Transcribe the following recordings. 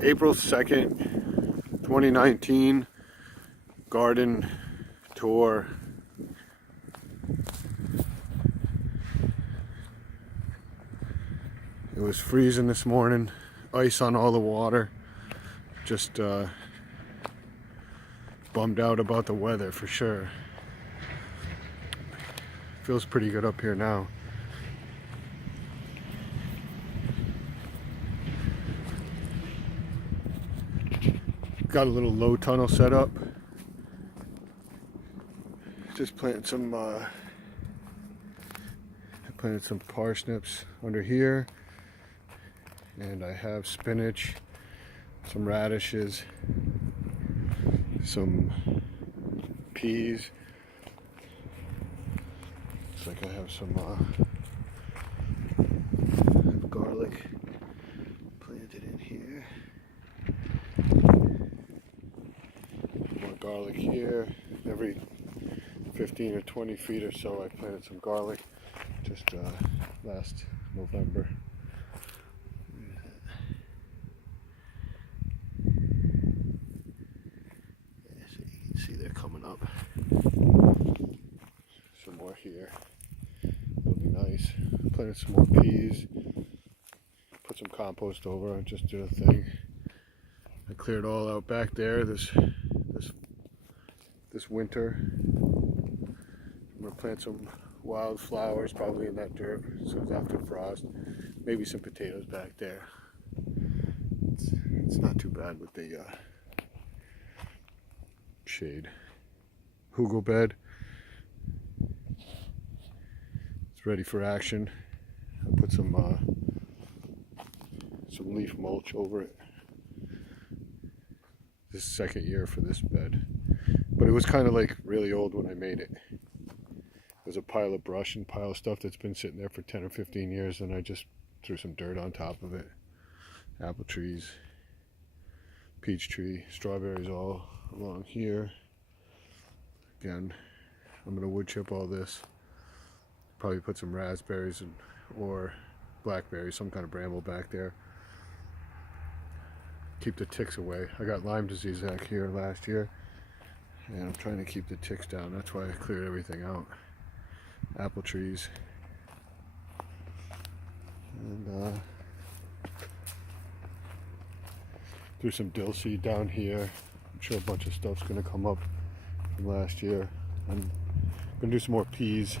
April 2nd, 2019, garden tour. It was freezing this morning, ice on all the water. Just bummed out about the weather for sure. Feels pretty good up here now. Got a little low tunnel set up. Just planted some parsnips under here, and I have spinach, some radishes, some peas. Looks like I have some garlic planted in here. More garlic here. Every 15 or 20 feet or so I planted some garlic just last November. Yeah, so you can see they're coming up. Some more here. It'll be nice. Planted some more peas. Put some compost over and just do a thing. I cleared all out back there this winter. I'm gonna plant some wildflowers probably in that dirt so it's after frost. Maybe some potatoes back there. It's not too bad with the shade. Hugel bed. It's ready for action. I put some leaf mulch over it. This is the second year for this bed, but it was kind of like really old when I made it. There's a pile of brush and pile of stuff that's been sitting there for 10 or 15 years, and I just threw some dirt on top of it. Apple trees, peach tree, strawberries all along here. Again, I'm gonna wood chip all this. Probably put some raspberries or blackberries, some kind of bramble back there. Keep the ticks away. I got Lyme disease back here last year, and I'm trying to keep the ticks down. That's why I cleared everything out. Apple trees. And threw some dill seed down here. I'm sure a bunch of stuff's gonna come up from last year. I'm gonna do some more peas.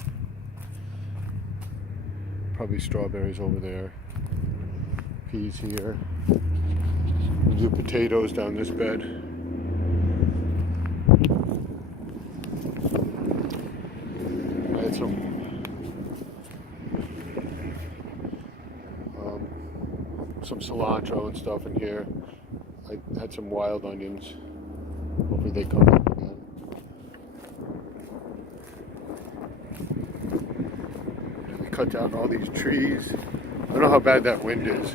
Probably strawberries over there. Peas here. We'll do potatoes down this bed. I had some cilantro and stuff in here. I had some wild onions. Hopefully they come up again. I cut down all these trees. I don't know how bad that wind is.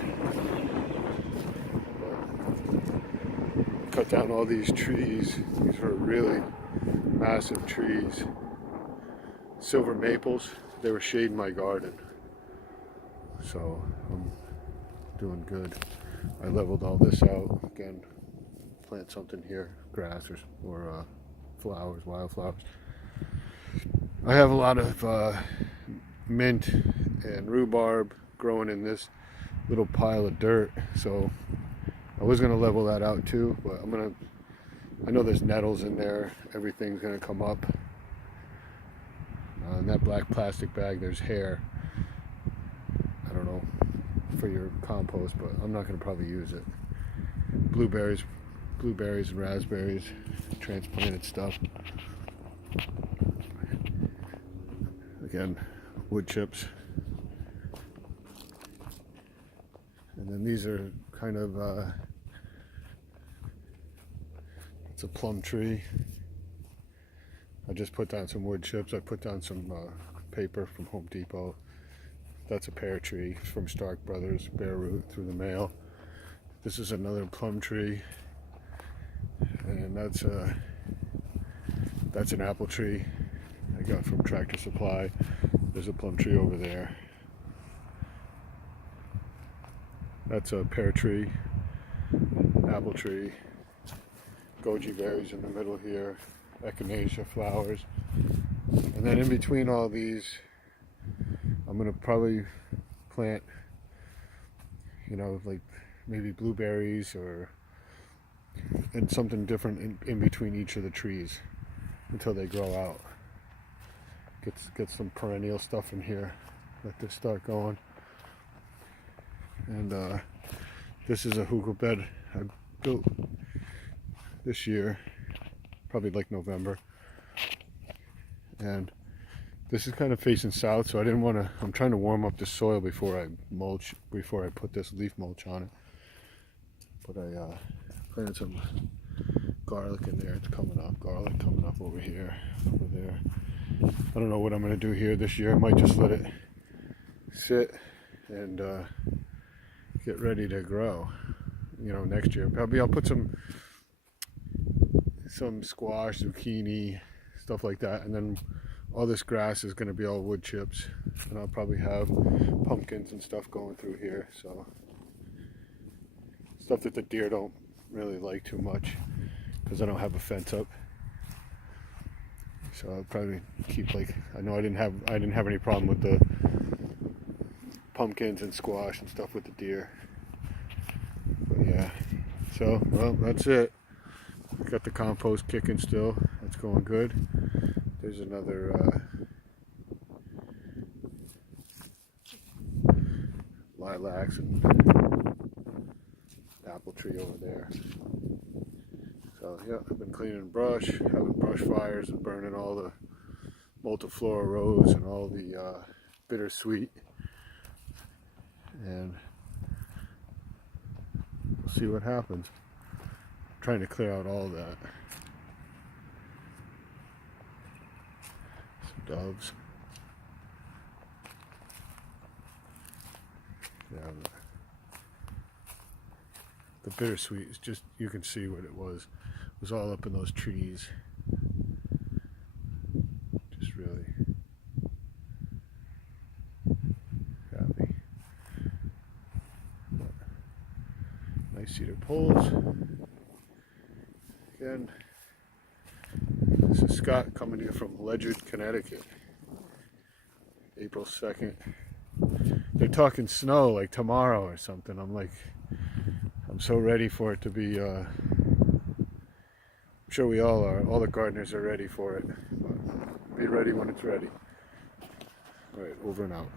Cut down all these trees. These were really massive trees. Silver maples. They were shading my garden. So I'm doing good. I leveled all this out. Again, plant something here. Grass or flowers, wildflowers. I have a lot of mint and rhubarb growing in this little pile of dirt. So I was gonna level that out too, but I know there's nettles in there. Everything's gonna come up. In that black plastic bag, there's hair. I don't know, for your compost, but I'm not gonna probably use it. Blueberries and raspberries, transplanted stuff. Again, wood chips. And then these are kind of, it's a plum tree. I just put down some wood chips. I put down some paper from Home Depot. That's a pear tree from Stark Brothers, bare root through the mail. This is another plum tree, and that's an apple tree I got from Tractor Supply. There's a plum tree over there. That's a pear tree. apple tree, goji berries in the middle here, echinacea flowers. And then in between all these, I'm going to probably plant, you know, like maybe blueberries or and something different in between each of the trees until they grow out. Get some perennial stuff in here. Let this start going. And this is a hugel bed I built this year, probably like November. And this is kind of facing south, so I didn't want to, I'm trying to warm up the soil before I mulch, before I put this leaf mulch on it. But I planted some garlic in there. It's coming up. Garlic coming up over here, over there. I don't know what I'm going to do here this year. I might just let it sit and get ready to grow, you know, next year. Probably I'll put some squash, zucchini, stuff like that, and then all this grass is going to be all wood chips, and I'll probably have pumpkins and stuff going through here, so stuff that the deer don't really like too much because I don't have a fence up. So I'll probably keep, like, I know I didn't have any problem with the pumpkins and squash and stuff with the deer. But yeah, so well, that's it. Got the compost kicking still. That's going good. There's another lilacs and apple tree over there. So yeah, I've been cleaning brush, having brush fires and burning all the multiflora rose and all the bittersweet. And we'll see what happens. I'm trying to clear out all that. Some doves. Yeah, the bittersweet is just, you can see what it was. It was all up in those trees. Just really happy. But nice cedar poles. Again, this is Scott coming here from Ledyard, Connecticut. April 2nd. They're talking snow like tomorrow or something. I'm like, I'm so ready for it to be, I'm sure we all are. All the gardeners are ready for it. But be ready when it's ready. All right, over and out.